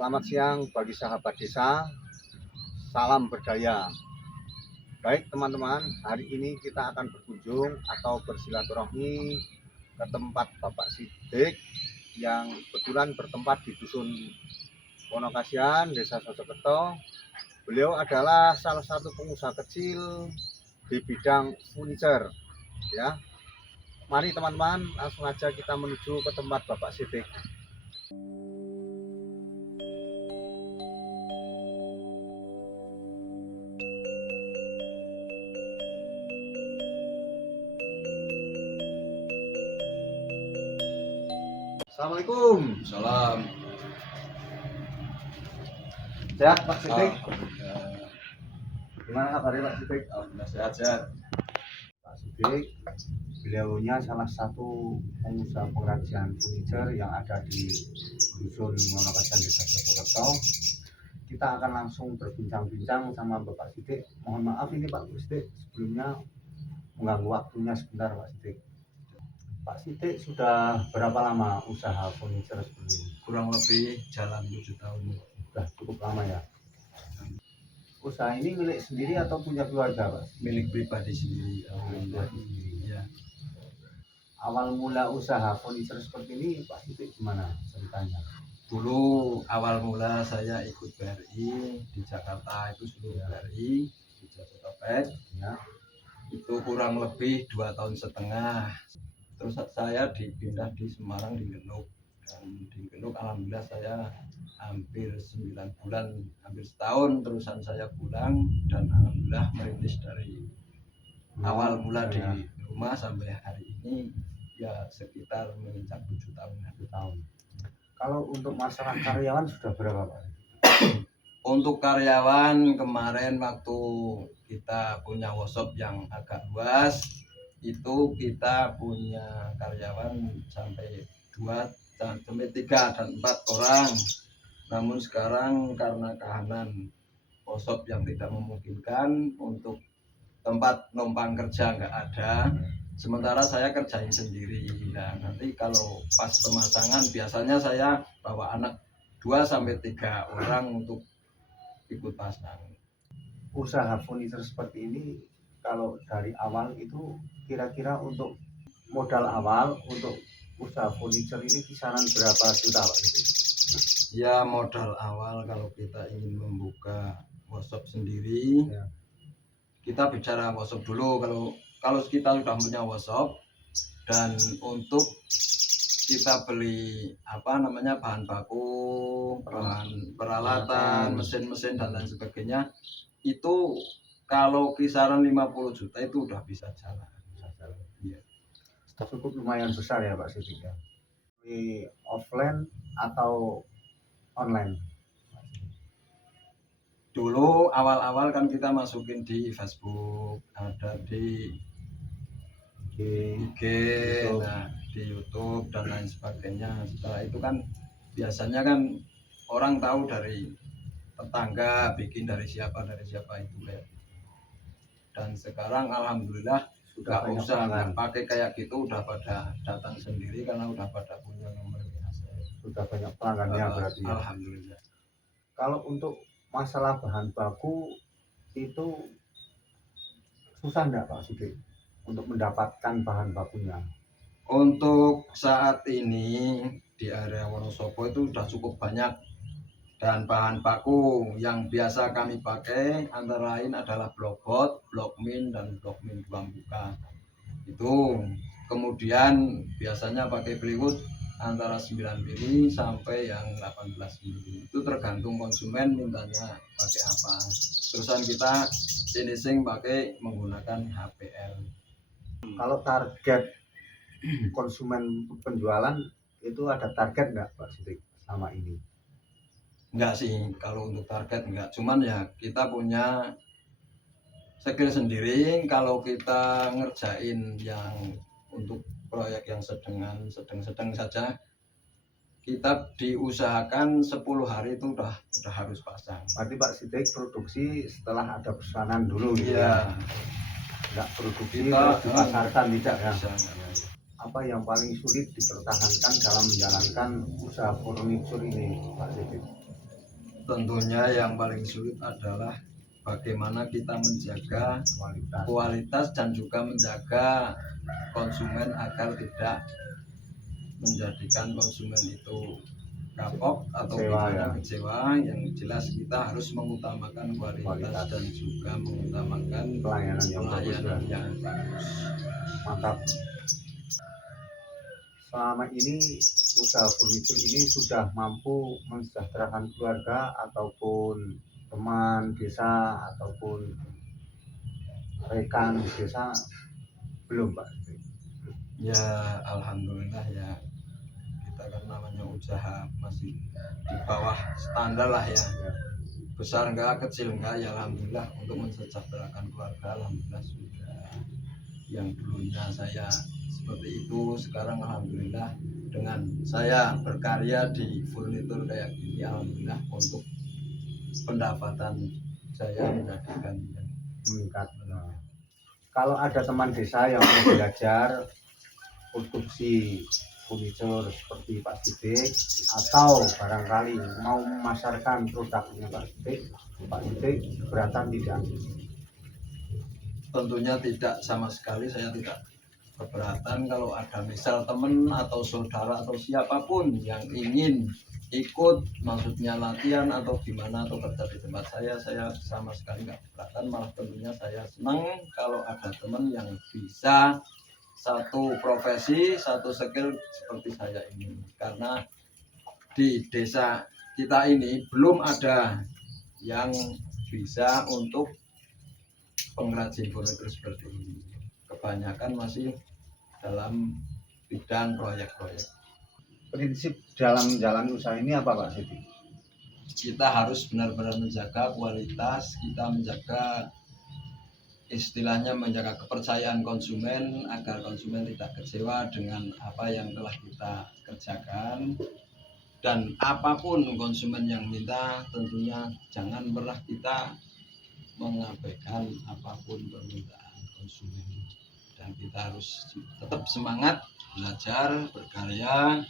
Selamat siang bagi sahabat desa, salam berdaya. Baik teman-teman, hari ini kita akan berkunjung atau bersilaturahmi ke tempat Bapak Sidik yang kebetulan bertempat di Dusun Wonokasian, Desa Sojokerto. Beliau adalah salah satu pengusaha kecil di bidang furniture. Ya, mari teman-teman, langsung aja kita menuju ke tempat Bapak Sidik. Assalamualaikum. Salam. Sehat Pak Sidik? Alhamdulillah. Gimana kabarnya Pak Sidik? Alhamdulillah sehat-sehat. Pak Sidik, beliaunya salah satu pengusaha pengrajin furniture yang ada di Dusun Wonokasian, Desa Sojokerto. Kita akan langsung berbincang-bincang sama Bapak Sidik. Mohon maaf ini Pak Sidik sebelumnya mengganggu waktunya sebentar Pak Sidik. Pak Sidik sudah berapa lama usaha furniture seperti ini? Kurang lebih jalan 7 tahun. Sudah cukup lama ya. Usaha ini milik sendiri atau punya keluarga Pak? Milik pribadi sendiri. Alhamdulillah. Ya. Awal mula usaha furniture seperti ini Pak Sidik gimana ceritanya? Dulu awal mula saya ikut BRI di Jakarta, itu seluruh BRI di Jabodetabek. Ya. Itu kurang lebih 2,5 tahun. Terus saya dipindah di Semarang, di Genuk. Dan di Genuk alhamdulillah saya hampir 9 bulan, hampir setahun terusan saya pulang, dan alhamdulillah merintis dari awal mula di rumah sampai hari ini ya sekitar menginjak 7 tahun. Kalau untuk masalah karyawan sudah berapa Pak? Untuk karyawan kemarin waktu kita punya workshop yang agak luas, itu kita punya karyawan sampai 2 sampai 3 dan 4 orang. Namun sekarang karena kahanan workshop yang tidak memungkinkan, untuk tempat numpang kerja nggak ada, sementara saya kerjain sendiri. Nah, nanti kalau pas pemasangan biasanya saya bawa anak 2 sampai 3 orang untuk ikut pasang. Usaha furniture seperti ini kalau dari awal itu kira-kira untuk modal awal untuk usaha furniture ini kisaran berapa juta Pak? Ya modal awal kalau kita ingin membuka workshop sendiri, Ya. Kita bicara workshop dulu. Kalau kita sudah punya workshop dan untuk kita beli bahan baku, bahan peralatan, mesin-mesin dan lain sebagainya, itu kalau kisaran 50 juta itu udah bisa jalan. Ya. Cukup lumayan besar ya Pak Sidik ya. Di offline atau online? Dulu awal-awal kan kita masukin di Facebook, ada di IG, nah di YouTube dan lain sebagainya. Setelah itu kan biasanya kan orang tahu dari tetangga, bikin dari siapa itu kayak. Dan sekarang alhamdulillah nggak usah pakai kayak gitu, udah pada datang sendiri karena udah pada punya nomor WA saya. Sudah banyak pelanggannya berarti ya. Alhamdulillah. Kalau untuk masalah bahan baku itu susah enggak Pak Sidik untuk mendapatkan bahan bakunya? Untuk saat ini di area Wonosobo itu sudah cukup banyak, dan bahan baku yang biasa kami pakai antara lain adalah blokbot, blokmin, dan blokmin 2 muka. Itu kemudian biasanya pakai plywood antara 9 mili sampai yang 18 mili. Itu tergantung konsumen mintanya pakai apa. Terusan kita finishing pakai menggunakan HPL. Kalau target konsumen penjualan itu ada target enggak Pak Sidik sama ini? Enggak sih, kalau untuk target enggak, cuman ya kita punya skill sendiri. Kalau kita ngerjain yang untuk proyek yang sedang saja, kita diusahakan 10 hari itu udah harus pasang. Berarti Pak Sidik produksi setelah ada pesanan dulu gitu ya. Enggak produksi Kita terus dipasarkan tidak ya? Bisa. Apa yang paling sulit dipertahankan dalam menjalankan usaha furniture ini Pak Sidik? Tentunya yang paling sulit adalah bagaimana kita menjaga kualitas. kualitas dan juga menjaga konsumen agar tidak menjadikan konsumen itu kapok atau Kecewa, gimana, ya. kecewa. Yang jelas kita harus mengutamakan kualitas dan juga mengutamakan Pelayanan yang bagus, pelayanan ya. yang bagus. Mantap. Selama ini usaha furnitur ini sudah mampu mensejahterakan keluarga ataupun teman desa ataupun rekan desa, belum Pak? Ya alhamdulillah ya, kita kan namanya usaha masih di bawah standar lah ya, Ya. besar enggak kecil enggak, ya alhamdulillah untuk mensejahterakan keluarga alhamdulillah sudah. Yang dulunya saya seperti itu, sekarang alhamdulillah dengan saya berkarya di furnitur kayak gini, alhamdulillah untuk pendapatan saya menjadikan Meningkat. Nah, kalau ada teman desa yang mau belajar produksi furnitur seperti Pak Sidik, atau barangkali mau memasarkan produknya Pak Sidik keberatan tidak? tentunya tidak, sama sekali saya tidak keberatan kalau ada misal teman atau saudara atau siapapun yang ingin ikut, maksudnya latihan atau gimana atau kerja di tempat saya sama sekali nggak keberatan. Malah tentunya saya senang kalau ada teman yang bisa satu profesi, satu skill seperti saya ini, karena di desa kita ini belum ada yang bisa untuk pengrajin furnitur seperti ini. Kebanyakan masih dalam bidang proyek-proyek. Prinsip dalam menjalani usaha ini apa Pak Sidik? Kita harus benar-benar menjaga kualitas, kita menjaga istilahnya menjaga kepercayaan konsumen agar konsumen tidak kecewa dengan apa yang telah kita kerjakan. Dan apapun konsumen yang minta, tentunya jangan pernah kita mengabaikan apapun permintaan konsumen, dan kita harus tetap semangat belajar, berkarya,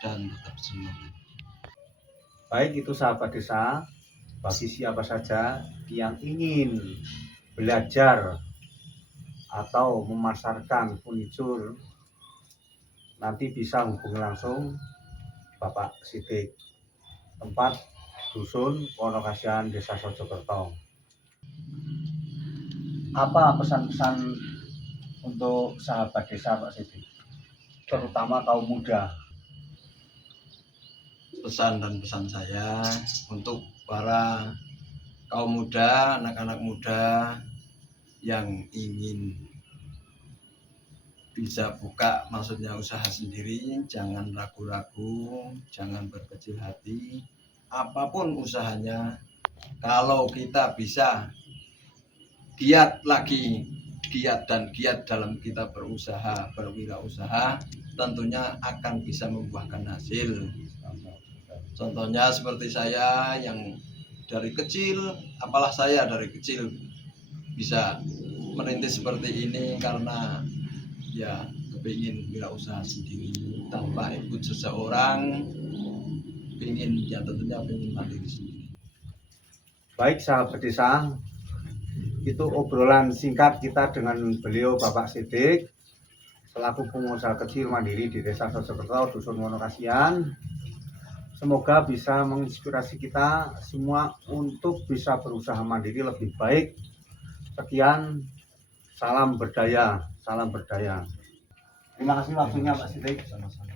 dan tetap semangat. Baik itu sahabat desa, bagi siapa saja yang ingin belajar atau memasarkan furnitur, nanti bisa hubungi langsung Bapak Sidik, tempat dusun Wonokasihan, Desa Sojokerto. Apa pesan-pesan untuk sahabat desa Pak Sidik, terutama kaum muda? Pesan dan pesan saya untuk para kaum muda, anak-anak muda yang ingin bisa buka, maksudnya usaha sendiri, jangan ragu-ragu, jangan berkecil hati. Apapun usahanya, kalau kita bisa giat lagi, giat dalam kita berusaha, berwirausaha, tentunya akan bisa membuahkan hasil. Contohnya seperti saya yang dari kecil, apalah saya dari kecil bisa merintis seperti ini karena ya kepingin wirausaha sendiri tanpa ikut seseorang, ingin ya tentunya ingin mandiri sendiri. Baik sahabat desa, itu obrolan singkat kita dengan beliau Bapak Sidik selaku pengusaha kecil mandiri di Desa Sojokerto, Dusun Wonokasihan. Semoga bisa menginspirasi kita semua untuk bisa berusaha mandiri lebih baik. Sekian, salam berdaya, salam berdaya. Terima kasih waktunya Pak Sidik. Sama-sama.